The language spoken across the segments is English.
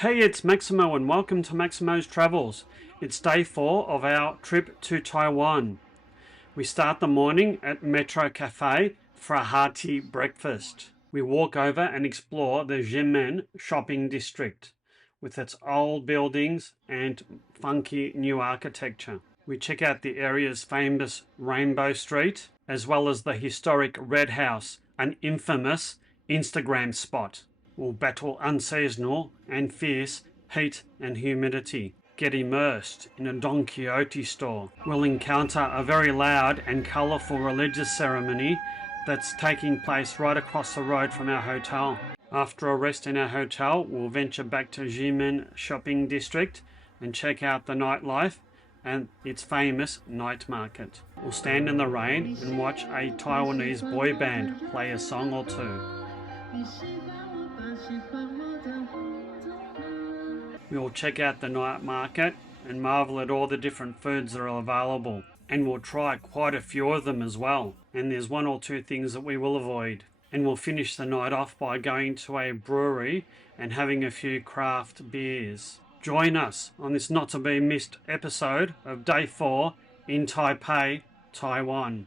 Hey, it's Maximo and welcome to Maximo's Travels. It's day 4 of our trip to Taiwan. We start the morning at Metro Cafe for a hearty breakfast. We walk over and explore the Ximen shopping district with its old buildings and funky new architecture. We check out the area's famous Rainbow Street as well as the historic Red House, an infamous Instagram spot. Will battle unseasonal and fierce heat and humidity. Get immersed in a Donki store. We'll encounter a very loud and colourful religious ceremony that's taking place right across the road from our hotel. After a rest in our hotel, we'll venture back to Ximen shopping district and check out the nightlife and its famous night market. We'll stand in the rain and watch a Taiwanese boy band play a song or two. We'll check out the night market and marvel at all the different foods that are available. And we'll try quite a few of them as well. And there's one or two things that we will avoid. And we'll finish the night off by going to a brewery and having a few craft beers. Join us on this not to be missed episode of Day 4 in Taipei, Taiwan.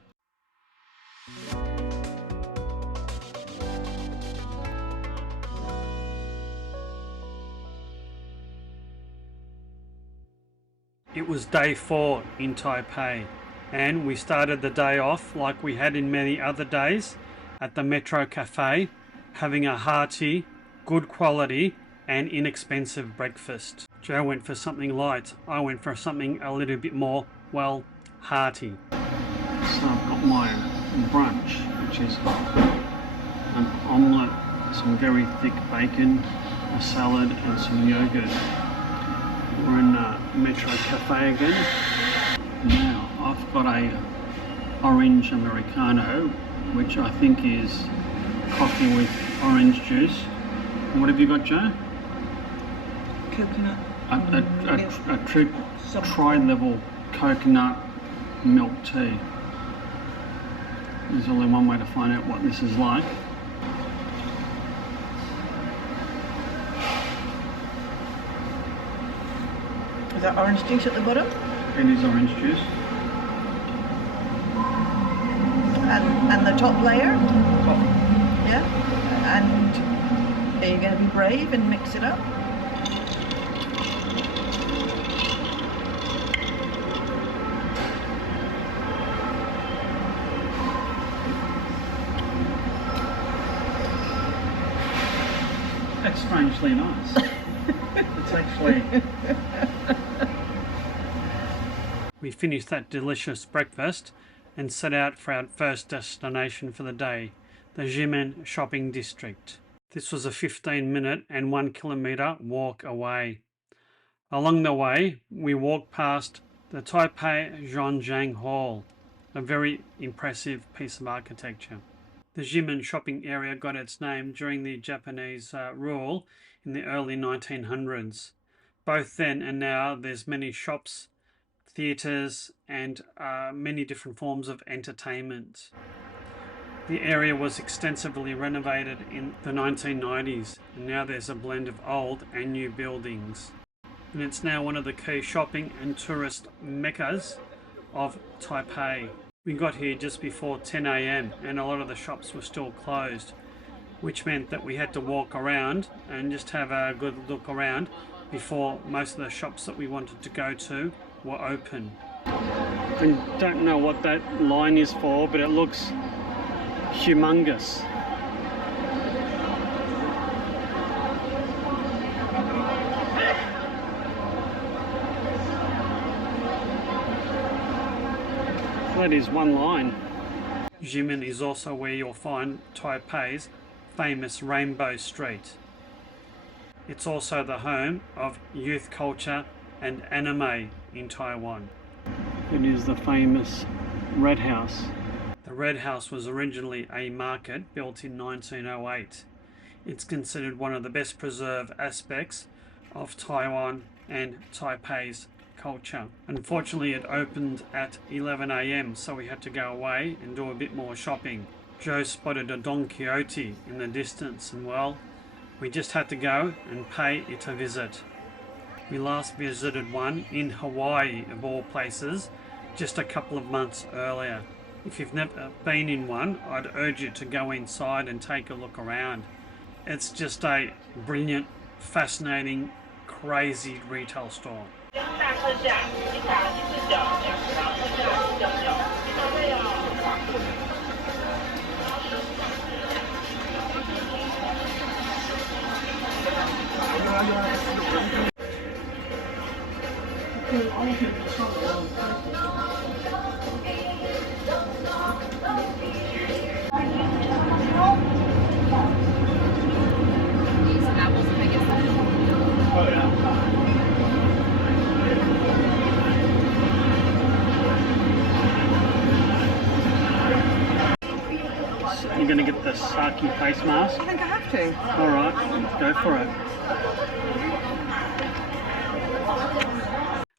It was day 4 in Taipei, and we started the day off like we had in many other days at the Metro Cafe, having a hearty, good quality and inexpensive breakfast. Joe went for something light, I went for something a little bit more, well, hearty. So I've got my brunch, which is an omelette, some very thick bacon, a salad and some yogurt. We're in Metro Cafe again. Now I've got a orange Americano, which I think is coffee with orange juice. And what have you got, Joe? Coconut. A tri-level coconut milk tea. There's only one way to find out what this is like. Is that orange juice at the bottom? It is orange juice. And the top layer? Coffee. Yeah. And are you going to be brave and mix it up? That's strangely nice. It's actually... We finished that delicious breakfast and set out for our first destination for the day, the Ximen shopping district. This was a 15-minute and 1 kilometre walk away. Along the way, we walked past the Taipei Zhongjiang Hall, a very impressive piece of architecture. The Ximen shopping area got its name during the Japanese rule in the early 1900s. Both then and now, there's many shops, theatres and many different forms of entertainment. The area was extensively renovated in the 1990s and now there's a blend of old and new buildings. And it's now one of the key shopping and tourist meccas of Taipei. We got here just before 10 a.m. and a lot of the shops were still closed, which meant that we had to walk around and just have a good look around before most of the shops that we wanted to go to were open. I don't know what that line is for, but it looks humongous. That is one line. Ximen is also where you'll find Taipei's famous Rainbow Street. It's also the home of youth culture and anime in Taiwan. It is the famous Red House. The Red House was originally a market built in 1908. It's considered one of the best preserved aspects of Taiwan and Taipei's culture. Unfortunately, it opened at 11 a.m, so we had to go away and do a bit more shopping. Joe spotted a Don Quixote in the distance, and well, We just had to go and pay it a visit. We last visited one in Hawaii, of all places, just a couple of months earlier. If you've never been in one, I'd urge you to go inside and take a look around. It's just a brilliant, fascinating, crazy retail store. You're going to get the sake face mask? I think I have to. Alright, go for it.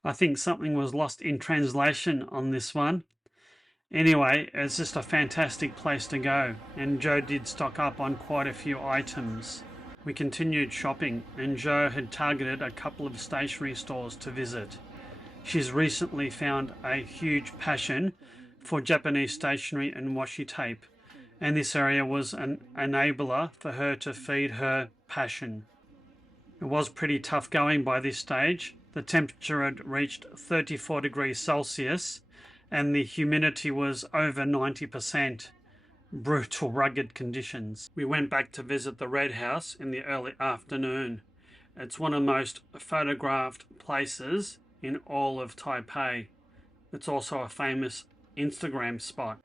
I think something was lost in translation on this one. Anyway, it's just a fantastic place to go, and Joe did stock up on quite a few items. We continued shopping, and Joe had targeted a couple of stationery stores to visit. She's recently found a huge passion for Japanese stationery and washi tape, and this area was an enabler for her to feed her passion. It was pretty tough going by this stage. The temperature had reached 34 degrees Celsius and the humidity was over 90%. Brutal, rugged conditions. We went back to visit the Red House in the early afternoon. It's one of the most photographed places in all of Taipei. It's also a famous Instagram spot.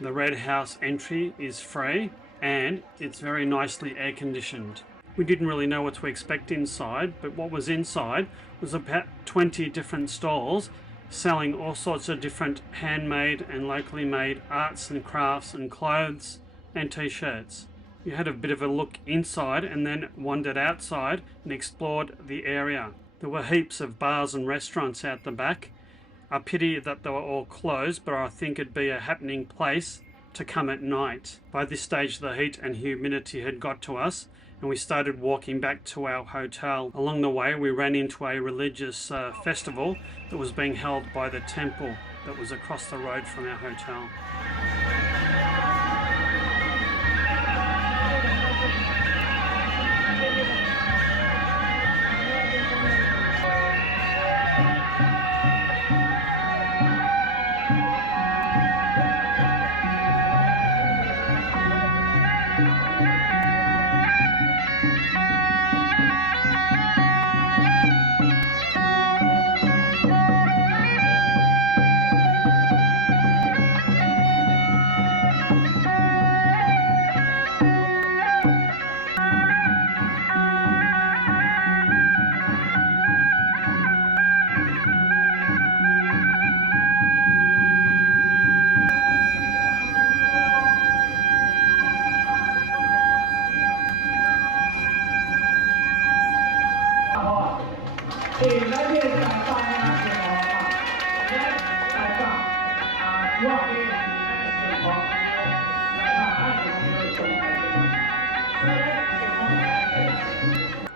The Red House entry is free and it's very nicely air conditioned. We didn't really know what to expect inside, but what was inside was about 20 different stalls selling all sorts of different handmade and locally made arts and crafts and clothes and t-shirts. We had a bit of a look inside and then wandered outside and explored the area. There were heaps of bars and restaurants out the back. A pity that they were all closed, but I think it'd be a happening place to come at night. By this stage the heat and humidity had got to us and we started walking back to our hotel. Along the way we ran into a religious festival that was being held by the temple that was across the road from our hotel.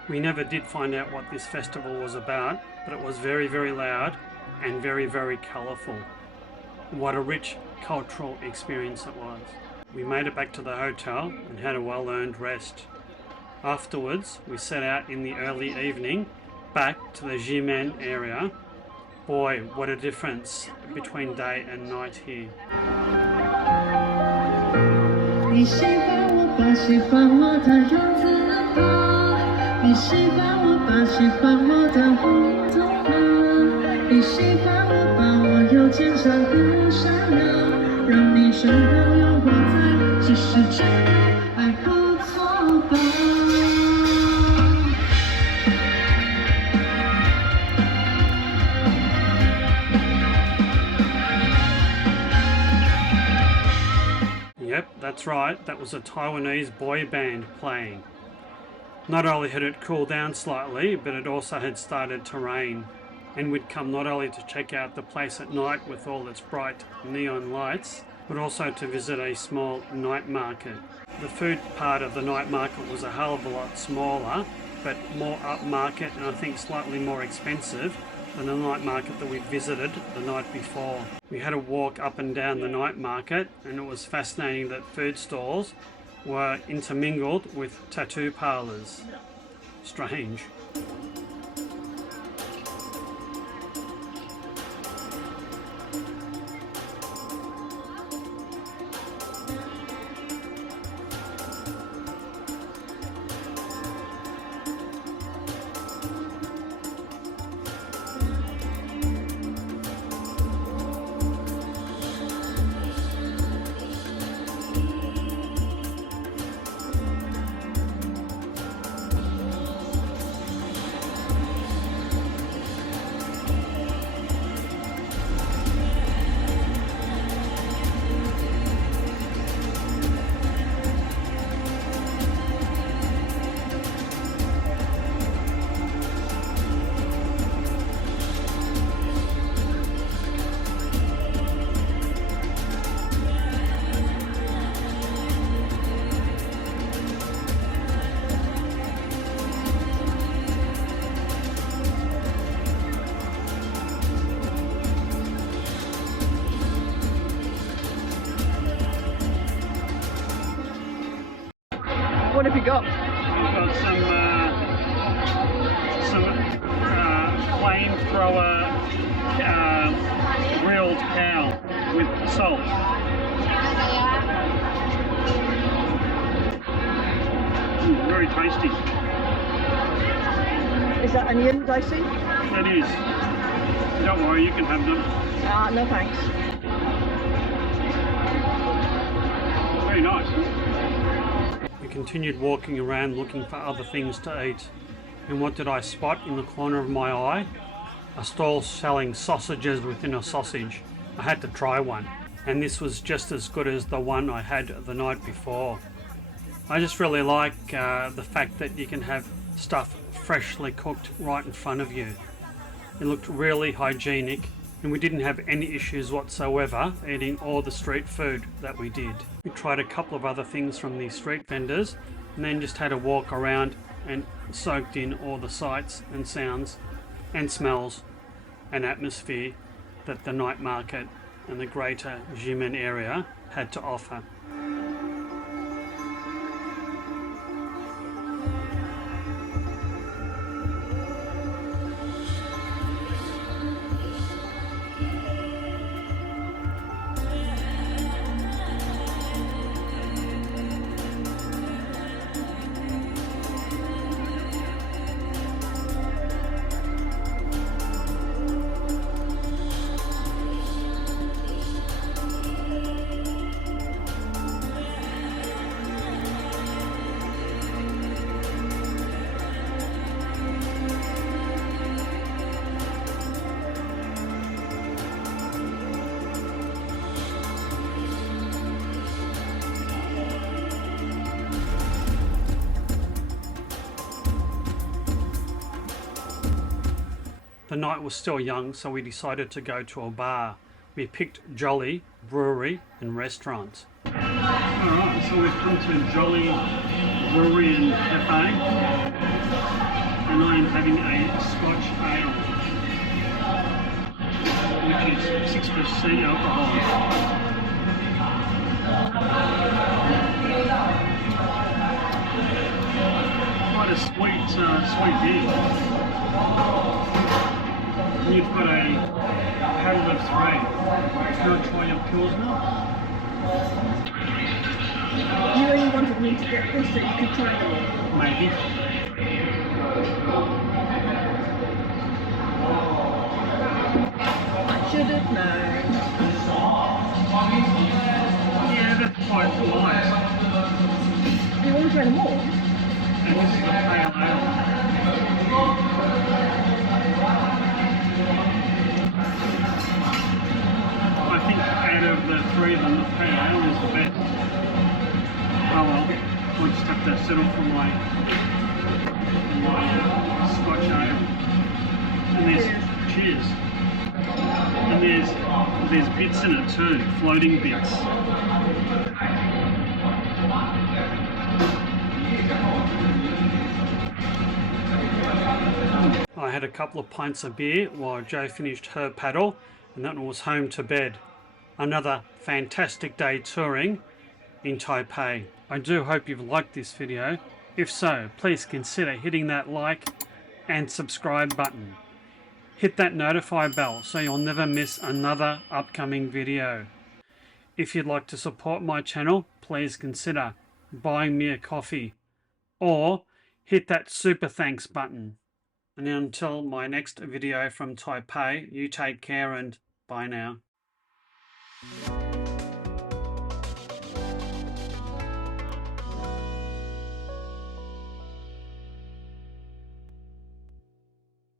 We never did find out what this festival was about, but it was very, very loud and very, very colourful. What a rich cultural experience it was. We made it back to the hotel and had a well-earned rest. Afterwards, we set out in the early evening back to the Ximen area. Boy, what a difference between day and night here. 你喜欢我吧，喜欢我的样子吧，你喜欢我吧，喜欢我的互动吧，你喜欢我吧，我又坚强不善良，让你身旁有我在，其实真的还不错吧。Yep, that's right, that was a Taiwanese boy band playing. Not only had it cooled down slightly, but it also had started to rain. And we'd come not only to check out the place at night with all its bright neon lights, but also to visit a small night market. The food part of the night market was a hell of a lot smaller, but more upmarket and I think slightly more expensive than the night market that we visited the night before. We had a walk up and down the night market, and it was fascinating that food stalls were intermingled with tattoo parlours. Strange. What have you got? We've got some flamethrower grilled cow with salt. Very tasty. Is that onion dicey? It is. Don't worry, you can have them. No thanks. Very nice. We continued walking around looking for other things to eat. And what did I spot in the corner of my eye? A stall selling sausages within a sausage. I had to try one. And this was just as good as the one I had the night before. I just really like the fact that you can have stuff freshly cooked right in front of you. It looked really hygienic, and we didn't have any issues whatsoever eating all the street food that we did. We tried a couple of other things from the street vendors, and then just had a walk around and soaked in all the sights and sounds and smells and atmosphere that the night market and the greater Ximen area had to offer. The night was still young, so we decided to go to a bar. We picked Jolly Brewery and Restaurant. Alright, so we've come to Jolly Brewery and Cafe, and I am having a Scotch ale, which is 6% alcohol. Quite a sweet beer. You've got a paddle of 3. Do you want to try your Pilsner? You only wanted me to get this so you could try it. Maybe. I should have known. Yeah, that's quite light. You want to try them all? And this is a pale ale. I think out of the 3 of them, the pale ale is the best. Oh well, we'll just have to settle for my Scotch ale. And there's cheers. And there's bits in it too, floating bits. I had a couple of pints of beer while Jo finished her paddle, and that was home to bed. Another fantastic day touring in Taipei. I do hope you've liked this video. If so, please consider hitting that like and subscribe button. Hit that notify bell so you'll never miss another upcoming video. If you'd like to support my channel, please consider buying me a coffee or hit that super thanks button. And until my next video from Taipei, you take care and bye now.